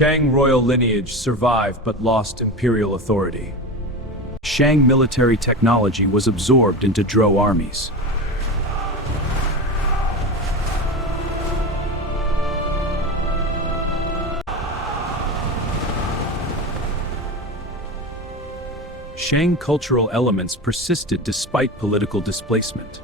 Shang royal lineage survived but lost imperial authority. Shang military technology was absorbed into Zhou armies. Shang cultural elements persisted despite political displacement.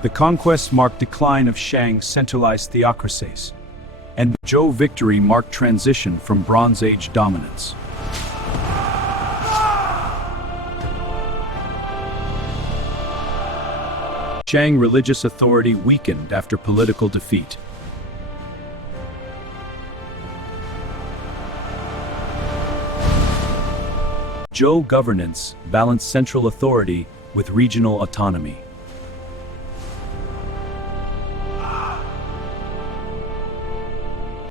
The conquest marked decline of Shang's centralized theocracies, and the Zhou victory marked transition from Bronze Age dominance. Shang religious authority weakened after political defeat. Zhou governance balanced central authority with regional autonomy.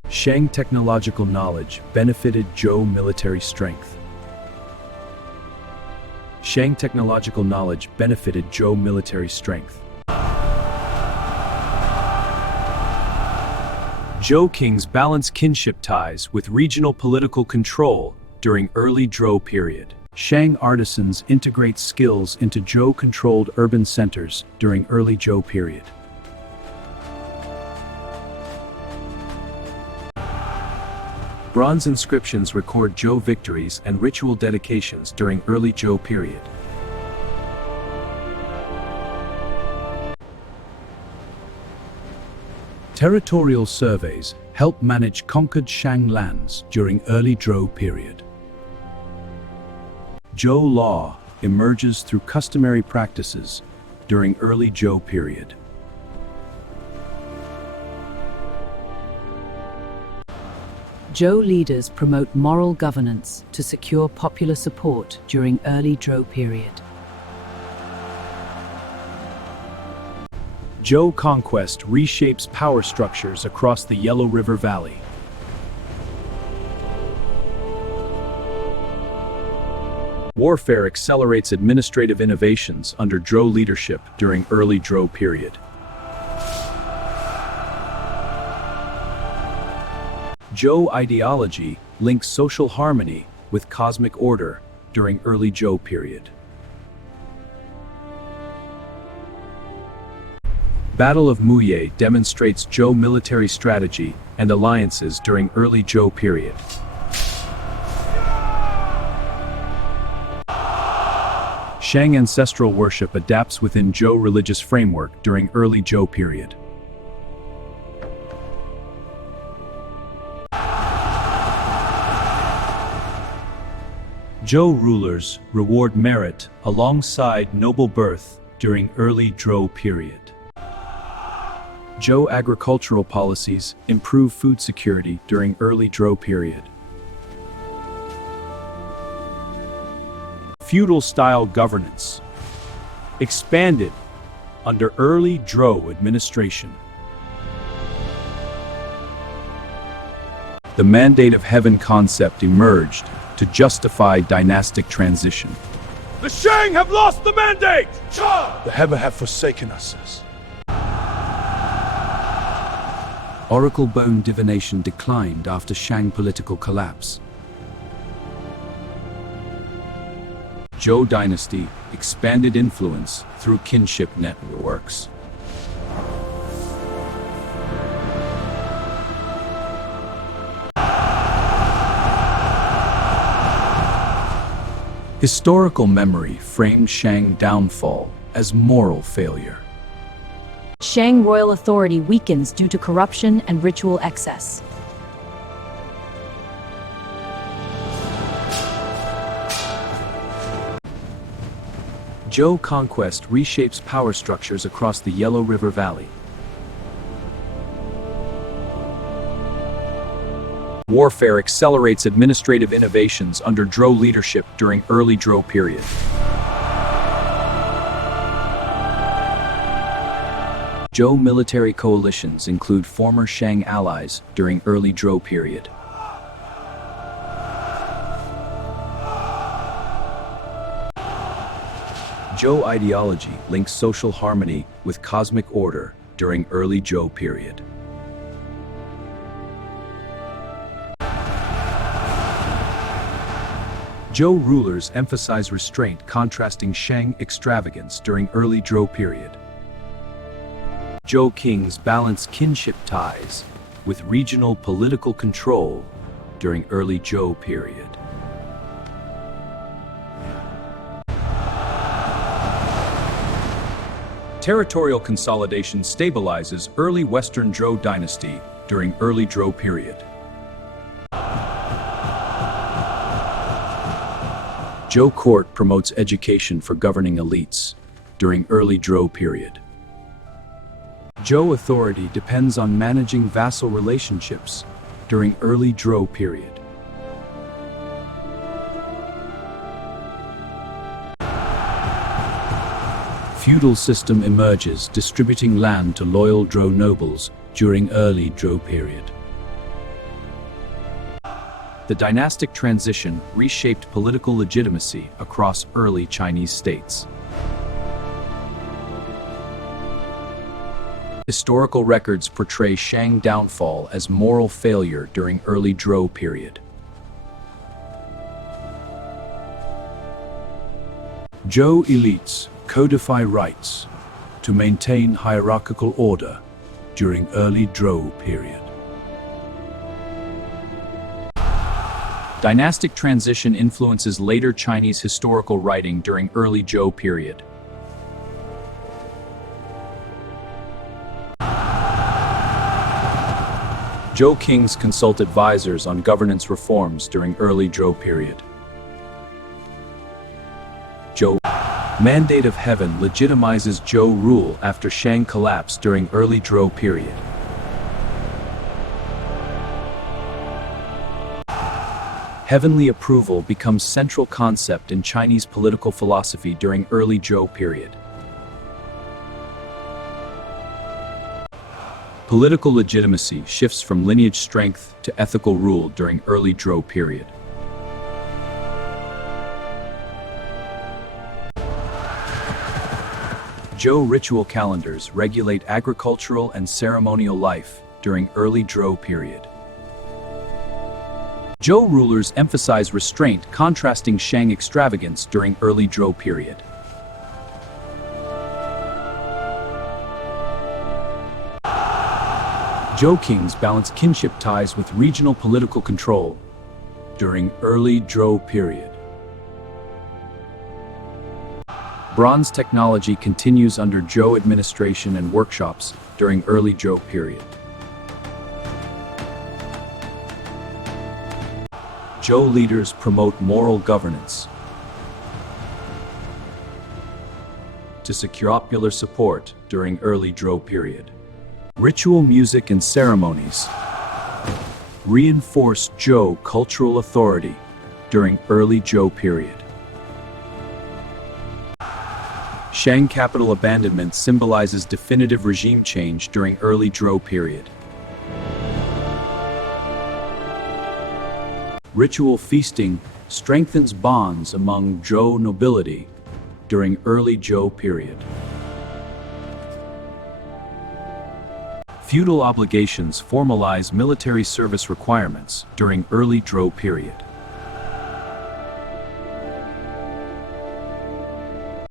Shang technological knowledge benefited Zhou military strength. Shang technological knowledge benefited Zhou military strength. Zhou kings balanced kinship ties with regional political control during early Zhou period. Shang artisans integrate skills into Zhou-controlled urban centers during early Zhou period. Bronze inscriptions record Zhou victories and ritual dedications during early Zhou period. Territorial surveys help manage conquered Shang lands during early Zhou period. Zhou law emerges through customary practices during early Zhou period. Zhou leaders promote moral governance to secure popular support during early Zhou period. Zhou conquest reshapes power structures across the Yellow River Valley. Warfare accelerates administrative innovations under Zhou leadership during early Zhou period. Zhou ideology links social harmony with cosmic order during early Zhou period. Battle of Muye demonstrates Zhou military strategy and alliances during early Zhou period. Shang ancestral worship adapts within Zhou religious framework during early Zhou period. Zhou rulers reward merit alongside noble birth during early Zhou period. Zhou agricultural policies improve food security during early Zhou period. Feudal-style governance expanded under early Zhou administration. The mandate of heaven concept emerged to justify dynastic transition. The Shang have lost the mandate! The heaven have forsaken us. Oracle bone divination declined after Shang political collapse. Zhou dynasty expanded influence through kinship networks. Historical memory framed Shang downfall as moral failure. Shang royal authority weakens due to corruption and ritual excess. Zhou conquest reshapes power structures across the Yellow River Valley. Warfare accelerates administrative innovations under Zhou leadership during early Zhou period. Zhou military coalitions include former Shang allies during early Zhou period. Zhou ideology links social harmony with cosmic order during early Zhou period. Zhou rulers emphasize restraint, contrasting Shang extravagance during early Zhou period. Zhou kings balance kinship ties with regional political control during early Zhou period. Territorial consolidation stabilizes early Western Zhou dynasty during early Zhou period. Zhou court promotes education for governing elites during early Zhou period. Zhou authority depends on managing vassal relationships during early Zhou period. Feudal system emerges, distributing land to loyal Zhou nobles during early Zhou period. The dynastic transition reshaped political legitimacy across early Chinese states. Historical records portray Shang downfall as moral failure during early Zhou period. Zhou elites codify rights to maintain hierarchical order during early Zhou period. Dynastic transition influences later Chinese historical writing during early Zhou period. Zhou kings consult advisors on governance reforms during early Zhou period. Zhou Mandate of Heaven legitimizes Zhou rule after Shang collapse during early Zhou period. Heavenly approval becomes central concept in Chinese political philosophy during early Zhou period. Political legitimacy shifts from lineage strength to ethical rule during early Zhou period. Zhou ritual calendars regulate agricultural and ceremonial life during early Zhou period. Zhou rulers emphasize restraint, contrasting Shang extravagance during early Zhou period. Zhou kings balance kinship ties with regional political control during early Zhou period. Bronze technology continues under Zhou administration and workshops during early Zhou period. Zhou leaders promote moral governance to secure popular support during early Zhou period. Ritual music and ceremonies reinforce Zhou cultural authority during early Zhou period. Shang capital abandonment symbolizes definitive regime change during early Zhou period. Ritual feasting strengthens bonds among Zhou nobility during early Zhou period. Feudal obligations formalize military service requirements during early Zhou period.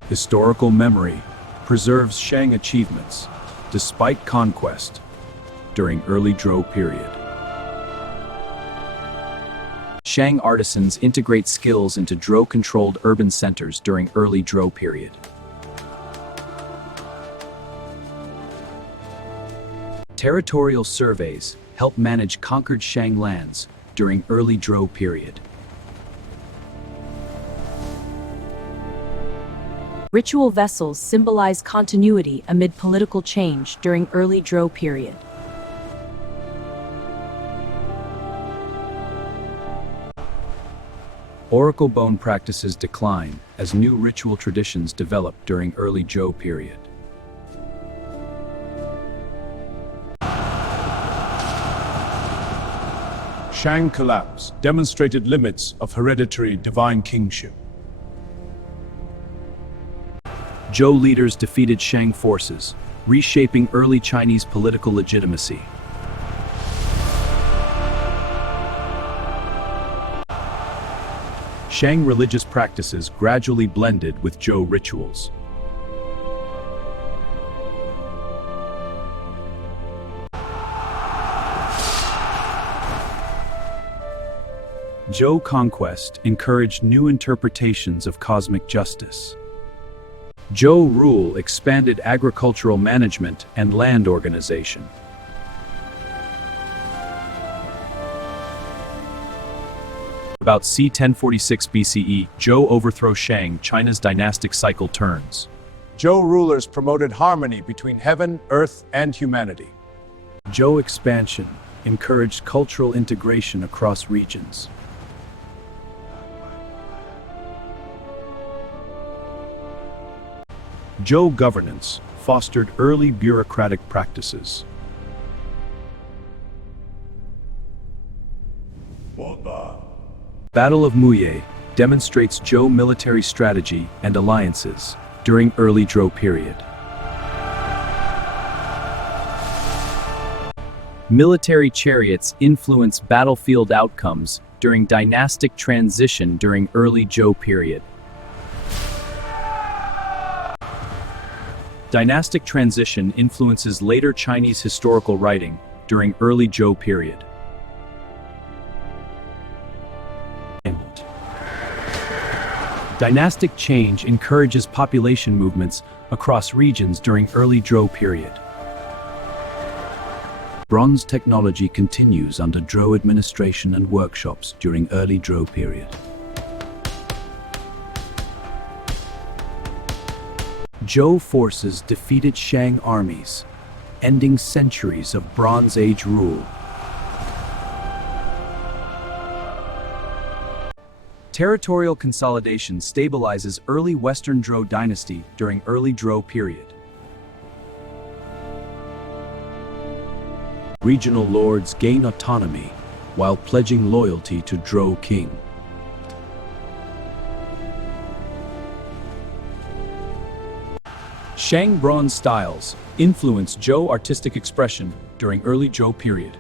Historical memory preserves Shang achievements despite conquest during early Zhou period. Shang artisans integrate skills into Zhou-controlled urban centers during early Zhou period. Territorial surveys help manage conquered Shang lands during early Zhou period. Ritual vessels symbolize continuity amid political change during early Zhou period. Oracle bone practices decline as new ritual traditions develop during early Zhou period. Shang collapse demonstrated limits of hereditary divine kingship. Zhou leaders defeated Shang forces, reshaping early Chinese political legitimacy. Shang religious practices gradually blended with Zhou rituals. Zhou conquest encouraged new interpretations of cosmic justice. Zhou rule expanded agricultural management and land organization. About c. 1046 BCE, Zhou overthrows Shang, China's dynastic cycle turns. Zhou rulers promoted harmony between heaven, earth, and humanity. Zhou expansion encouraged cultural integration across regions. Zhou governance fostered early bureaucratic practices. Battle of Muye demonstrates Zhou military strategy and alliances during early Zhou period. Military chariots influence battlefield outcomes during dynastic transition during early Zhou period. Dynastic transition influences later Chinese historical writing during early Zhou period. Dynastic change encourages population movements across regions during early Zhou period. Bronze technology continues under Zhou administration and workshops during early Zhou period. Zhou forces defeated Shang armies, ending centuries of Bronze Age rule. Territorial consolidation stabilizes early Western Zhou dynasty during early Zhou period. Regional lords gain autonomy while pledging loyalty to Zhou king. Shang bronze styles influence Zhou artistic expression during early Zhou period.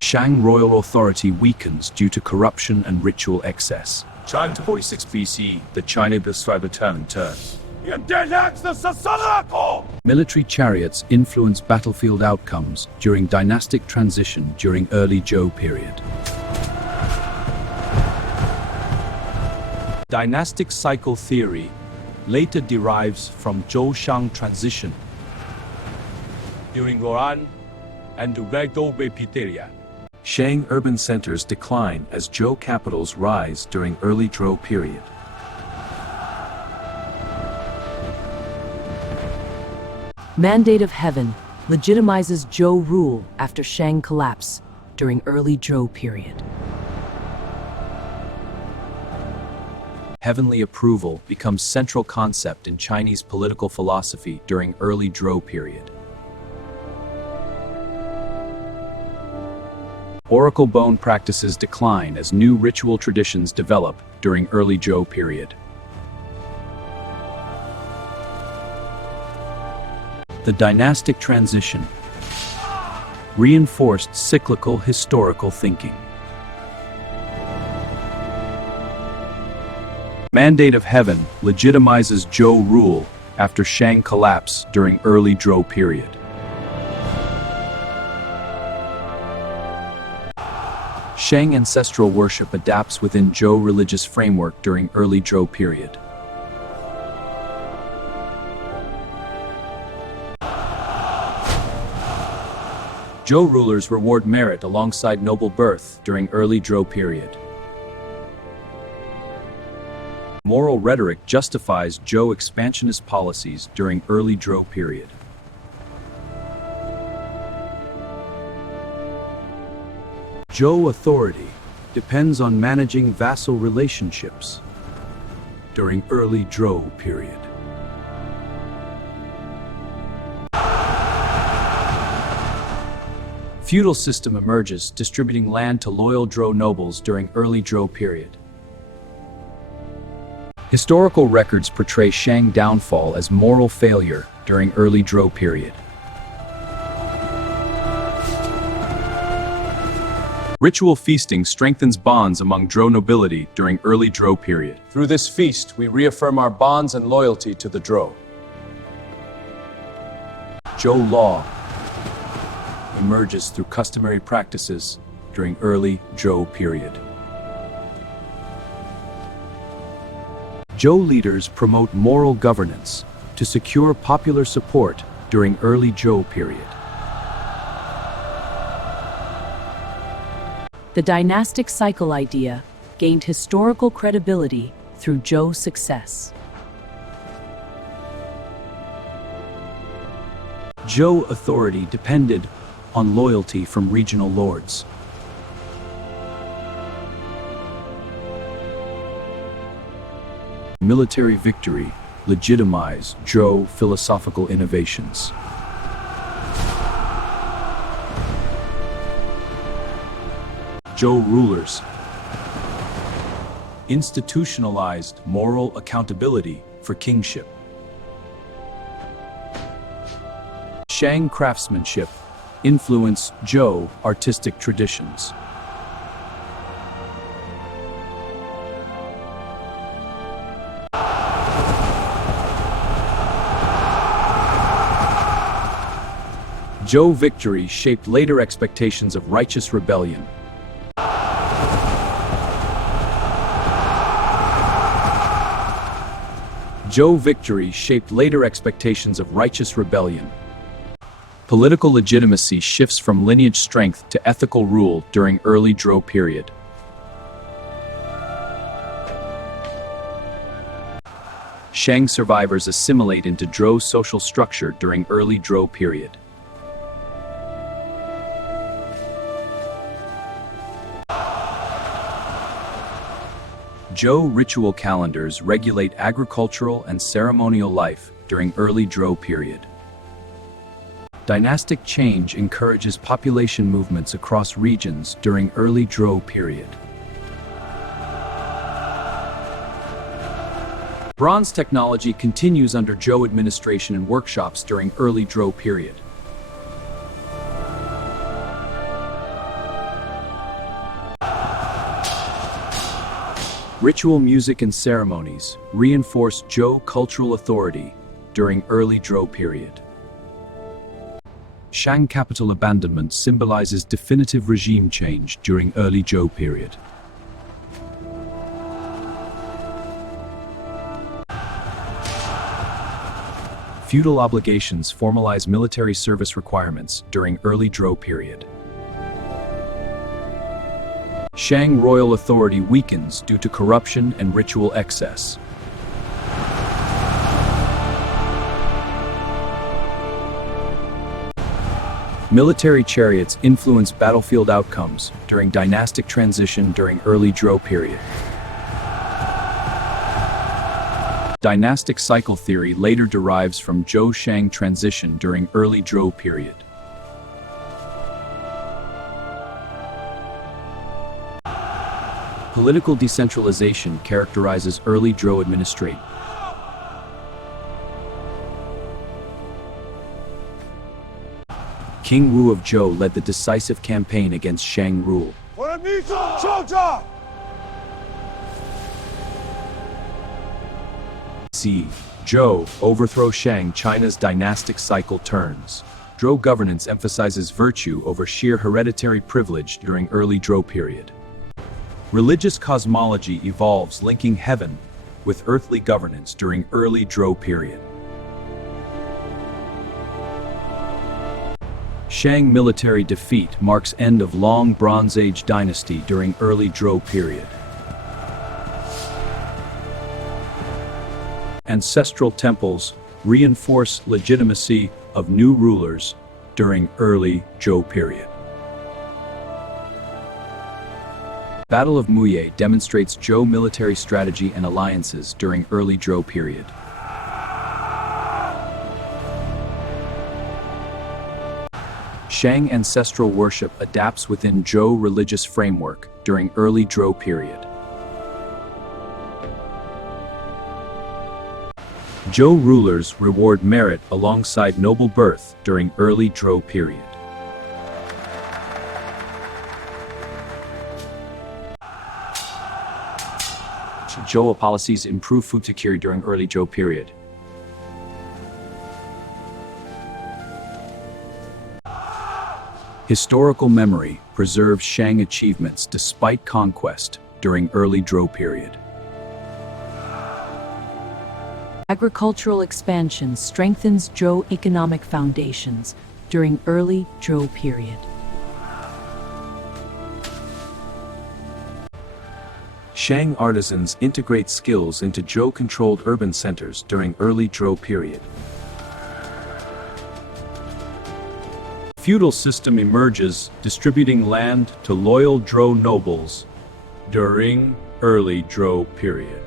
Shang royal authority weakens due to corruption and ritual excess. 1046 BC, The China describe a turn. the Military chariots influence battlefield outcomes during dynastic transition during early Zhou period. Dynastic cycle theory later derives from Zhou-Shang transition. during Goran and the Redo Repeteria. Shang urban centers decline as Zhou capitals rise during early Zhou period. Mandate of Heaven legitimizes Zhou rule after Shang collapse during early Zhou period. Heavenly approval becomes central concept in Chinese political philosophy during early Zhou period. Oracle bone practices decline as new ritual traditions develop during early Zhou period. The dynastic transition reinforced cyclical historical thinking. Mandate of Heaven legitimizes Zhou rule after Shang collapse during early Zhou period. Shang ancestral worship adapts within Zhou religious framework during early Zhou period. Zhou rulers reward merit alongside noble birth during early Zhou period. Moral rhetoric justifies Zhou expansionist policies during early Zhou period. Zhou authority depends on managing vassal relationships during early Zhou period. Feudal system emerges, distributing land to loyal Zhou nobles during early Zhou period. Historical records portray Shang downfall as moral failure during early Zhou period. Ritual feasting strengthens bonds among Zhou nobility during early Zhou period. Through this feast, we reaffirm our bonds and loyalty to the Zhou. Zhou law emerges through customary practices during early Zhou period. Zhou leaders promote moral governance to secure popular support during early Zhou period. The dynastic cycle idea gained historical credibility through Zhou's success. Zhou authority depended on loyalty from regional lords. Military victory legitimized Zhou philosophical innovations. Zhou rulers institutionalized moral accountability for kingship. Shang craftsmanship influenced Zhou artistic traditions. Zhou victory shaped later expectations of righteous rebellion. Zhou victory shaped later expectations of righteous rebellion. Political legitimacy shifts from lineage strength to ethical rule during early Zhou period. Shang survivors assimilate into Zhou's social structure during early Zhou period. Zhou ritual calendars regulate agricultural and ceremonial life during early Zhou period. Dynastic change encourages population movements across regions during early Zhou period. Bronze technology continues under Zhou administration and workshops during early Zhou period. Ritual music and ceremonies reinforce Zhou cultural authority during early Zhou period. Shang capital abandonment symbolizes definitive regime change during early Zhou period. Feudal obligations formalize military service requirements during early Zhou period. Shang royal authority weakens due to corruption and ritual excess. Military chariots influence battlefield outcomes during dynastic transition during early Zhou period. Dynastic cycle theory later derives from Zhou-Shang transition during early Zhou period. Political decentralization characterizes early Zhou administration. King Wu of Zhou led the decisive campaign against Shang rule. C. Zhou overthrow Shang. China's dynastic cycle turns. Zhou governance emphasizes virtue over sheer hereditary privilege during early Zhou period. Religious cosmology evolves, linking heaven with earthly governance during early Zhou period. Shang military defeat marks end of long Bronze Age dynasty during early Zhou period. Ancestral temples reinforce legitimacy of new rulers during early Zhou period. Battle of Muye demonstrates Zhou military strategy and alliances during early Zhou period. Shang ancestral worship adapts within Zhou religious framework during early Zhou period. Zhou rulers reward merit alongside noble birth during early Zhou period. Zhou policies improve food security during early Zhou period. Historical memory preserves Shang achievements despite conquest during early Zhou period. Agricultural expansion strengthens Zhou economic foundations during early Zhou period. Shang artisans integrate skills into Zhou-controlled urban centers during early Zhou period. Feudal system emerges, distributing land to loyal Zhou nobles during early Zhou period.